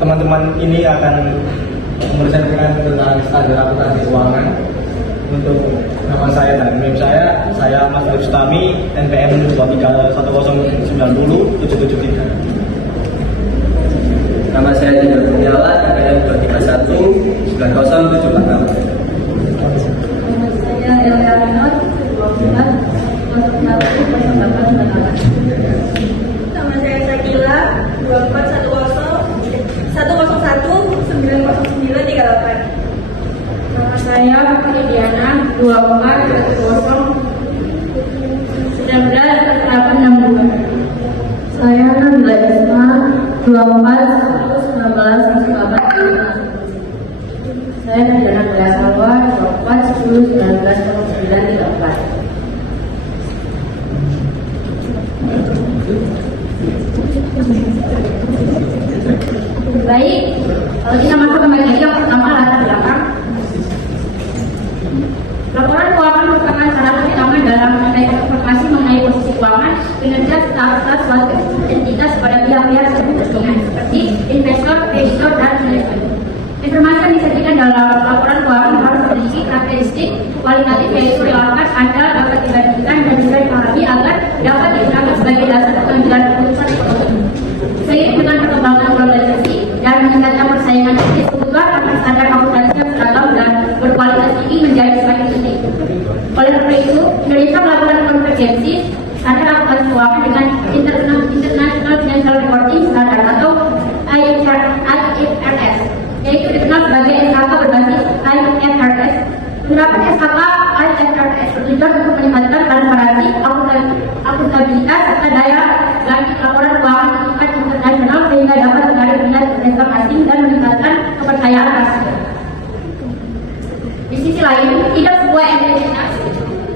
teman-teman ini akan mempresentasikan tentang standar akuntansi keuangan. Untuk nama saya dan NIM saya Mas Arif Sutami, NPM 2310773. Nama saya Dino Kurniawan, NPM 2319074. Saya Delia Minor, 24 Nama saya Sakila, 2410190938. Nama saya Putri Diana, 24101982. Saya Nanda Isma, 24101998. Saya Diana Belasawa, 2410190934. Baik, kalau kita masuk ke materi yang pertama, latar belakang. Laporan keuangan merupakan salah satu utama dalam menyampaikan informasi mengenai posisi keuangan, kinerja serta suatu entitas pada pihak-pihak berkepentingan seperti investor, kreditor, dan manajemen. Informasi yang disajikan dalam laporan keuangan harus memiliki karakteristik kualitatif yaitu relevan, andal, dapat dibandingkan dan bisa dipahami agar dapat digunakan sebagai dasar pengambilan keputusan ekonomi. Seiring dengan perkembangan globalisasi dan meningkatnya persaingan bisnis, kebutuhan akan standar akuntansi yang seragam dan berkualitas tinggi menjadi semakin penting. Oleh karena itu, Indonesia melakukan konvergensi standar akuntansi keuangan dengan International Financial Reporting Standard atau IFRS, yaitu dikenal sebagai SKK berbasis IFRS. Penerapan SKK IFRS bertujuan untuk meningkatkan transparansi, akuntabilitas serta daya bagi laporan keuangan di tingkat internasional sehingga dapat menarik minat investor asing dan meningkatkan kepercayaan pasar. Di sisi lain, tidak sebuah entitas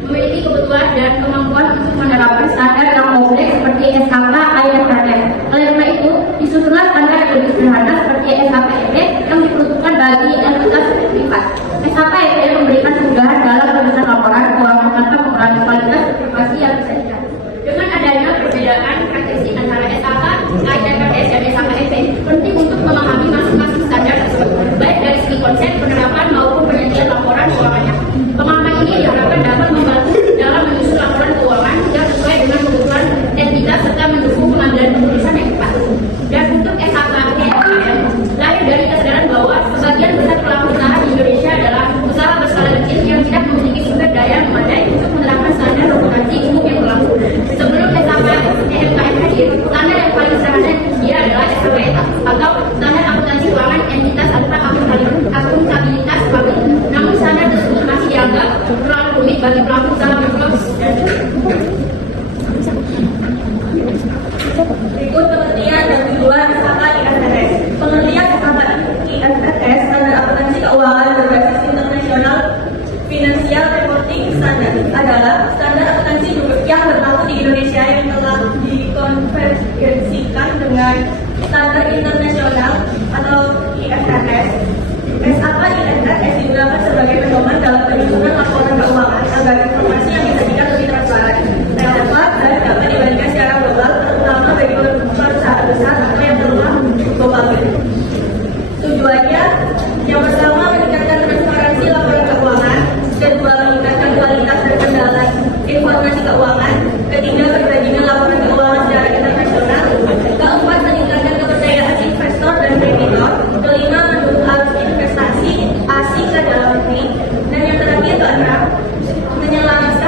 memiliki kebutuhan dan kemampuan untuk menerapkan standar yang kompleks seperti SKK IFRS. Oleh karena itu, disusunlah standar yang lebih sederhana seperti SKPED yang diperuntukkan bagi entitas privat. SKPED memberikan kemudahan dalam penulisan laporan keuangan tanpa mengurangi kualitas informasi yang disajikan. Dengan adanya perbedaan karakteristik antara SKK, IFRS, dan SKPED, penting untuk memahami masing-masing standar tersebut, baik dari segi konsep, penerapan, maupun penyajian laporan keuangannya. Pemahaman ini diharapkan dapat membantu dalam menyusun laporan keuangan yang sesuai dengan kebutuhan entitas serta mendukung pengambilan keputusan yang tepat. Dan untuk SKKM, lahir dari kesadaran bahwa sebagian besar pelaku usaha di Indonesia adalah usaha berskala kecil yang tidak memiliki sumber daya memadai untuk menerapkan standar akuntansi umum yang berlaku. Sebelum SKKM hadir, standar yang paling sederhana dia adalah SKPED atau standar akuntansi keuangan entitas tanpa akuntabilitas publik. Namun standar tersebut masih dianggap terlalu rumit bagi pelaku usaha mikro dan Berikut pengertian dan tujuan SKK IFRS. Pengertian SKK IFRS, standar akuntansi keuangan berbasis internasional Financial Reporting Standard, adalah standar akuntansi yang berlaku di Indonesia yang telah dikonvergensikan dengan standar internasional atau IFRS. SKK IFRS digunakan sebagai pedoman dalam penyusunan laporan keuangan agar informasi yang disajikan lebih transparan, relevan, dan dapat dibandingkan secara global, terutama bagi perusahaan besar atau yang berpeluang global. Tujuannya, yang pertama meningkatkan transparansi laporan keuangan, kedua meningkatkan kualitas dan kendala informasi keuangan, ketiga perbandingan laporan keuangan secara internasional, keempat meningkatkan kepercayaan investor dan kreditor, kelima mendukung arus investasi asing ke dalam negeri, dan yang terakhir keenam menyelaraskan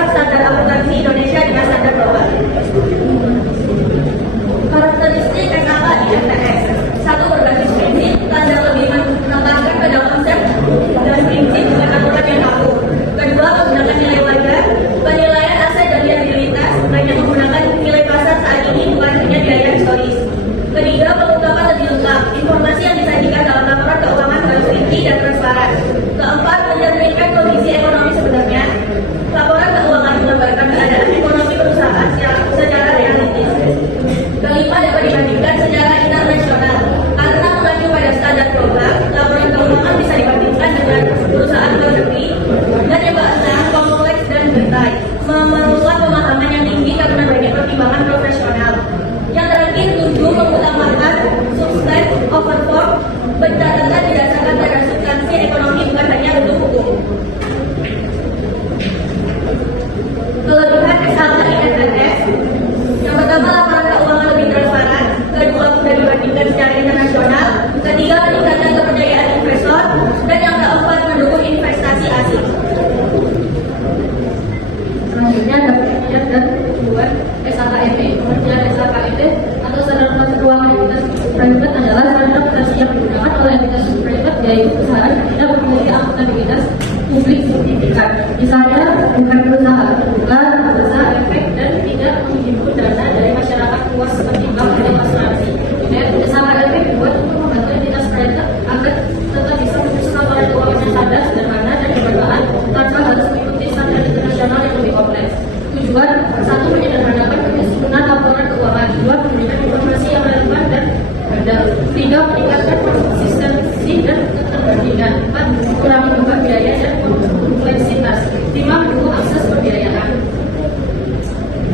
pengertian SHKET atau standar operasi keuangan entitas private adalah standar operasi yang digunakan oleh entitas private yaitu perusahaan yang tidak memiliki akuntabilitas publik signifikan. Misalnya bukan perusahaan terbuka, berusaha efek dan tidak menghimpun dana dari masyarakat luas seperti bank dan asuransi. Dan SHKET dibuat untuk membantu entitas private agar tetap bisa menyusun laporan keuangan yang sadar, sederhana dan bermanfaat tanpa harus mengikuti standar internasional yang lebih kompleks. Tujuan satu, menyederhanakan penyusunan laporan keuangan. Dua, memberikan informasi yang relevan dan benar. Tiga, meningkatkan konsistensi dan keterbandingan. Empat, mengurangi beban biaya dan kompleksitas. Lima, mendukung akses pembiayaan.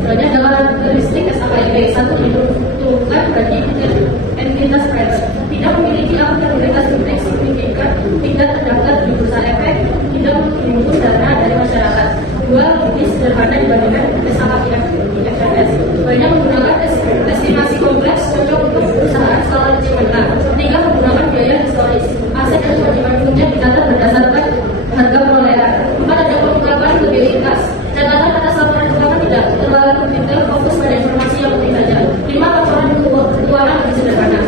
Selanjutnya adalah karakteristik SHKET. Satu, diperuntukkan bagi entitas private, tidak memiliki akuntabilitas publik signifikan, tidak terdaftar di bursa efek, tidak menghimpun dana dari masyarakat. Dua, lebih sederhana dibandingkan SHKET. Banyak menggunakan estimasi kompleks cocok untuk perusahaan skala kecil menengah. Tiga, menggunakan biaya historis. Aset dan kewajiban umumnya dicatat berdasarkan harga perolehan. Empat, ada pengungkapan lebih ringkas. Catatan atas laporan keuangan tidak terlalu detail, fokus pada informasi yang penting saja. Lima, laporan keuangan lebih sederhana.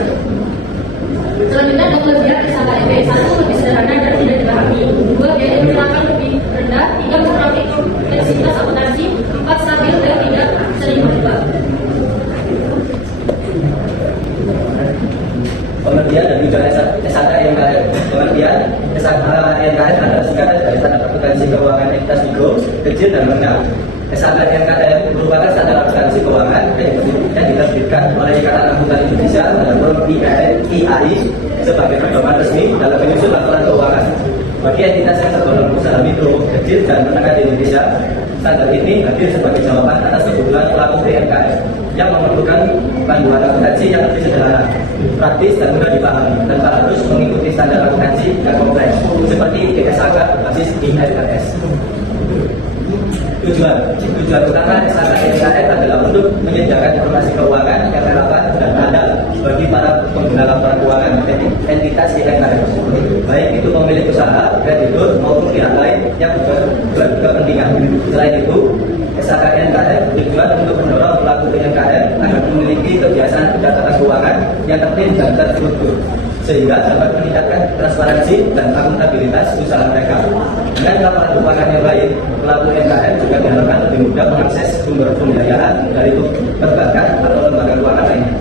Selanjutnya ada kelebihan SHKET. Satu, lebih sederhana dan tidak dipahami. Dua, biaya penyerapan lebih rendah. Tiga, mengurangi kompleksitas akuntansi. Empat, stabil dan tidak sering berubah. Pengertian dan juga SHKET. Pengertian SHKET adalah singkatan dari standar akuntansi keuangan entitas mikro, kecil dan menengah. SHKET merupakan standar akuntansi keuangan yang diterbitkan oleh Ikatan Akuntan Indonesia atau IAI sebagai pedoman resmi dalam menyusun laporan keuangan. Bagi entitas yang tergolong usaha mikro, kecil dan menengah di Indonesia, standar ini hadir sebagai jawaban atas kebutuhan pelaku UMKM yang memerlukan panduan akuntansi yang lebih sederhana, praktis dan mudah dipahami tanpa harus mengikuti standar akuntansi yang kompleks seperti SHK berbasis IFRS. Tujuan utama SHKET adalah untuk menyediakan informasi keuangan yang relevan dan handal bagi para pengguna laporan keuangan entitas IFRS, baik itu pemilik usaha, kreditur maupun pihak lain yang berkepentingan. Selain itu, SHKET bertujuan untuk mendorong pelaku UMKM agar memiliki kebiasaan pencatatan keuangan yang tertib dan terstruktur, sehingga dapat meningkatkan transparansi dan akuntabilitas usaha mereka. Dengan laporan keuangan yang baik, pelaku UMKM juga diharapkan lebih mudah mengakses sumber pembiayaan dari perbankan atau lembaga keuangan lainnya.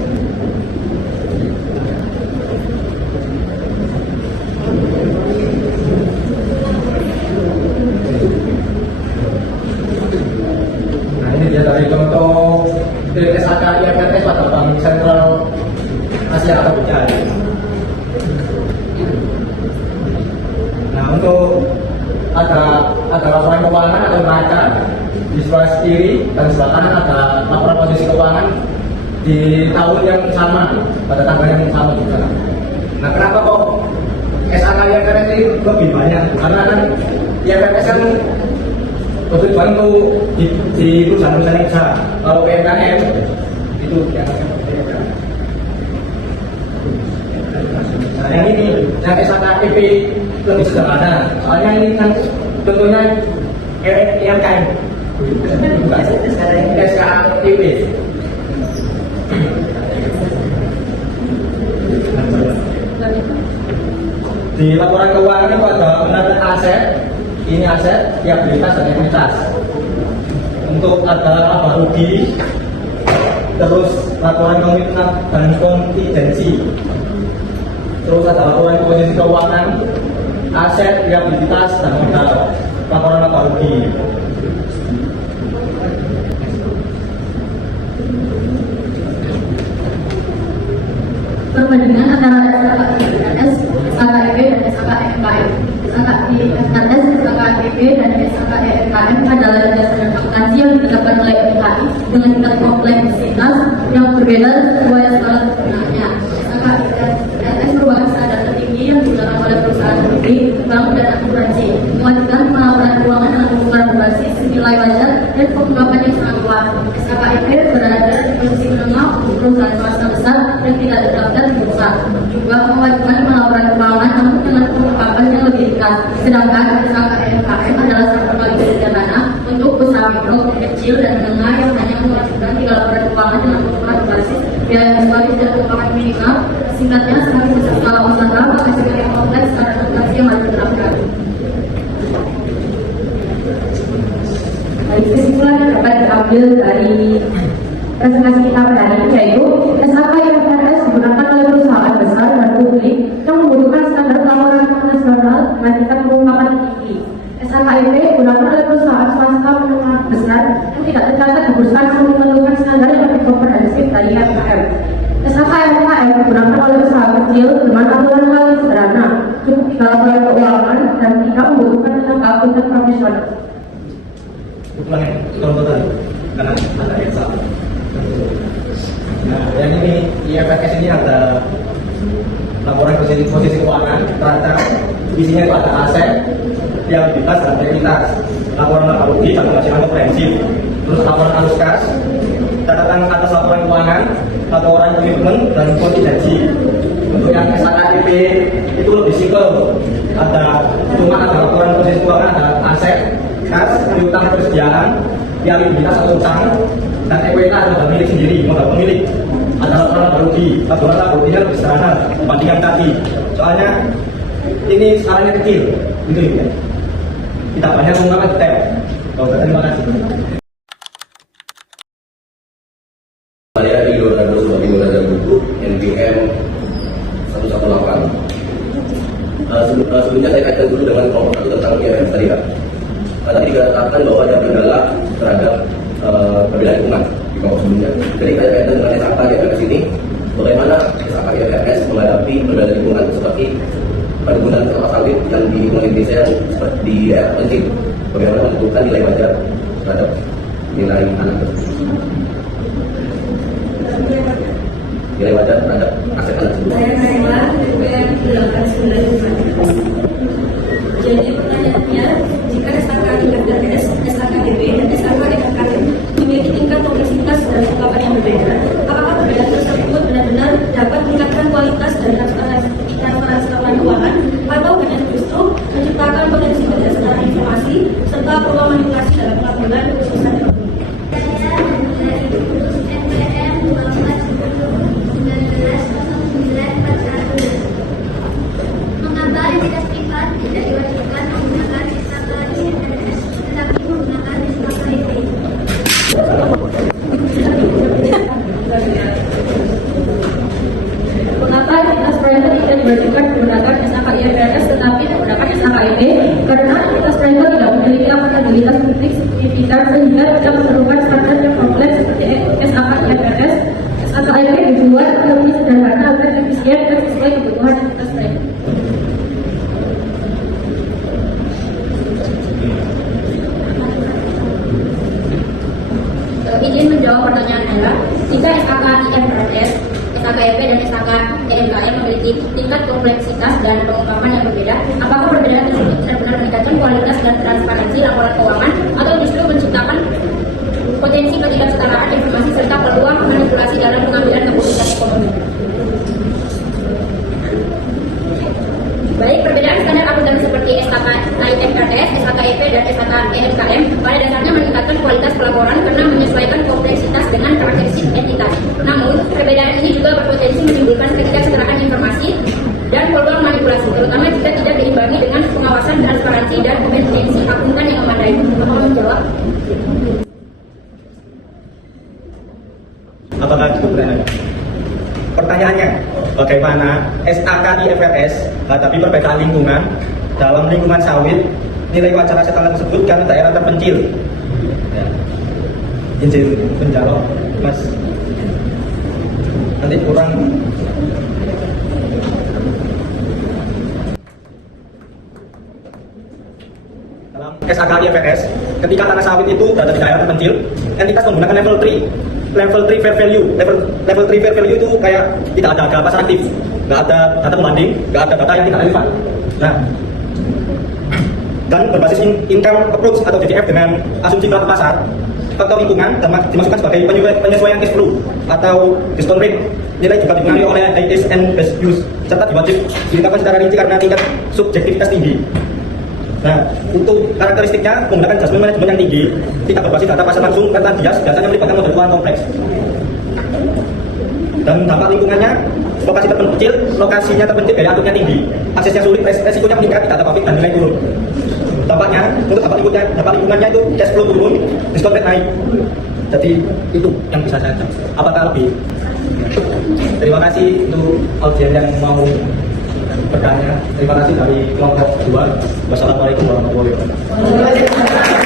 Nah, ini dia dari contoh SHKET pada Bank Sentral Asia Afrika. Nah, untuk ada laporan keuangan atau neraca di sebelah kiri dan sebelah kanan ada laporan posisi keuangan di tahun yang sama pada tanggal yang sama juga. Nah, kenapa kok SHKET ini lebih banyak? Karena kan IFRS kan bertujuan untuk di perusahaan-perusahaan besar. Kalau UMKM itu yang nah, yang ini yang SHKET lebih sederhana. Soalnya ini kan contohnya UMKM bukan SKTP. Di laporan keuangan itu ada penata aset, ini aset, liabilitas dan ekuitas. Untuk ada laba rugi, terus laporan komitmen dan kontingensi. Terus ada laporan posisi keuangan, aset, liabilitas dan modal, laporan laba rugi. Perbandingan antara SHKET, SHKET dan SHKEMKM. SHKET, SHKET dan SHKEMKM adalah dasar akuntansi yang ditetapkan oleh IAI dengan tingkat kompleksitas yang berbeda sesuai skala kegunaannya. SHKET merupakan standar tertinggi yang digunakan oleh perusahaan publik, bank dan asuransi, mewajibkan pelaporan keuangan dengan ukuran berbasis nilai wajar dan pengungkapan yang sangat luas. SHKET berada di posisi menengah untuk perusahaan swasta besar dan tidak terdaftar di bursa. Juga mewajibkan pelaporan keuangan namun dengan pengungkapan yang lebih ringkas. Sedangkan SHKEMKM adalah standar paling sederhana untuk usaha mikro, kecil dan menengah yang hanya mewajibkan 3 laporan keuangan dengan biaya visualis dan keuangan minimal, singkatnya semakin besar skala usaha, maka semakin kompleks cara transaksi yang harus diterapkan. Kesimpulan yang dapat diambil dari presentasi kita pada hari ini yaitu SHK IFRS digunakan oleh perusahaan besar dan publik yang membutuhkan standar pelaporan nasional dengan tingkat pengungkapan tinggi. SHKIP digunakan oleh perusahaan swasta menengah besar yang tidak tercatat di bursa yang memerlukan standar yang lebih komprehensif dari IFRS. SHKMKM digunakan oleh usaha kecil dengan aturan hal yang sederhana, cukup 3 laporan keuangan dan tidak membutuhkan tenaga akuntan profesional. Ulangi, contoh tadi, karena ada yang salah. Nah, yang ini IFRS ini ada laporan posisi keuangan terancam, isinya itu ada aset yang bebas dan aktivitas, laporan laba rugi, kalkulasi komprehensif, terus laporan arus kas, catatan atas laporan keuangan, laporan komitmen dan kontingensi. Untuk yang SHKIP itu lebih simpel, cuma ada laporan posisi keuangan, ada aset, kas, piutang persediaan, liabilitas atau utang, dan EWK adalah milik sendiri, modal pemilik. Ada laporan laba rugi, laporan laba ruginya lebih sederhana dibandingkan tadi. Soalnya ini skalanya kecil, gitu ya. Kita banyak menggunakan detail. Terima kasih. Saya di Leonardo sebagai manajer buku NBM 118. Sebelumnya saya kaitkan dulu dengan kelompok satu tentang IFRS tadi kan. Tadi dikatakan bahwa ada kendala terhadap perbedaan lingkungan di kelompok sebelumnya. Jadi saya kaitkan dengan SHK IFRS ini, bagaimana SHK IFRS menghadapi perbedaan lingkungan seperti penggunaan kelapa sawit yang di lingkungan Indonesia yang seperti di daerah penting, bagaimana menentukan nilai wajar terhadap nilai anak tersebut. Nilai wajar terhadap aset anak tersebut. Jadi pertanyaannya, jika SHK IFRS, SHKIP, dan SHKMKM memiliki tingkat kompleksitas dan ungkapan yang berbeda, apakah perbedaan tersebut benar-benar dapat meningkatkan kualitas dan transparansi laporan keuangan, atau hanya justru menciptakan potensi ketidaksetaraan informasi serta peluang manipulasi dalam pengambilan keputusan? Mengapa identitas privat tidak diwajibkan menggunakan SHK IFRS, tetapi menggunakan SHKIP? Mengapa identitas private tidak diwajibkan menggunakan SHK IFRS tetapi menggunakan SHKIP? Karena identitas private tidak memiliki akuntabilitas publik signifikan sehingga tidak memerlukan standar yang kompleks seperti SHK IFRS. SHKIP dibuat lebih sederhana agar efisien dan sesuai kebutuhan identitas private. Izin menjawab pertanyaan Anda. Jika SHK IFRS, SHKIP dan SHKMKM memiliki tingkat kompleksitas dan pengungkapan yang berbeda, apakah perbedaan tersebut benar-benar meningkatkan kualitas dan transparansi laporan keuangan atau justru menciptakan potensi ketidaksetaraan informasi serta peluang manipulasi dalam pengambilan keputusan ekonomi? Baik, perbedaan standar akuntan seperti SHK IFRS, SHKIP, dan SHKMKM pada dasarnya meningkatkan kualitas pelaporan karena menyesuaikan kompleksitas dengan karakteristik entitas. Namun, perbedaan ini juga berpotensi menimbulkan ketidaksetaraan informasi dan peluang manipulasi, terutama jika tidak diimbangi dengan pengawasan transparansi dan kompetensi akuntan yang memadai. Mohon menjawab. Apakah cukup pertanyaan? Pertanyaannya, bagaimana SHK IFRS menghadapi perbedaan lingkungan dalam lingkungan sawit, nilai wajar aset tanah tersebut karena daerah terpencil? Ya. Izin menjawab, Mas. Nanti kurang. Dalam SHK IFRS, ketika tanah sawit itu berada di daerah terpencil, entitas menggunakan level 3 fair value. Level 3 fair value itu kayak tidak ada pasar aktif, nggak ada data pembanding, nggak ada data yang tidak relevan. Nah, dan berbasis income approach atau DCF dengan asumsi pelaku pasar, faktor lingkungan dimasukkan sebagai penyesuaian cash flow atau discount rate. Nilai juga dipengaruhi oleh IS and best use, serta diwajib ditetapkan secara rinci karena tingkat subjektivitas tinggi. Nah, untuk karakteristiknya menggunakan judgment management yang tinggi, tidak berbasis data pasar langsung karena biasanya melibatkan model keuangan kompleks. Dan dampak lingkungannya, lokasinya terpencil, daya angkutnya tinggi, aksesnya sulit, resikonya meningkat, data publik dan nilai turun. Dampaknya, untuk dampak lingkungannya itu cash flow turun, diskon rate naik. Jadi itu yang bisa saya jawab. Apakah lebih? Terima kasih untuk audiens yang mau bertanya. Terima kasih dari kelompok 2. Wassalamualaikum warahmatullahi wabarakatuh.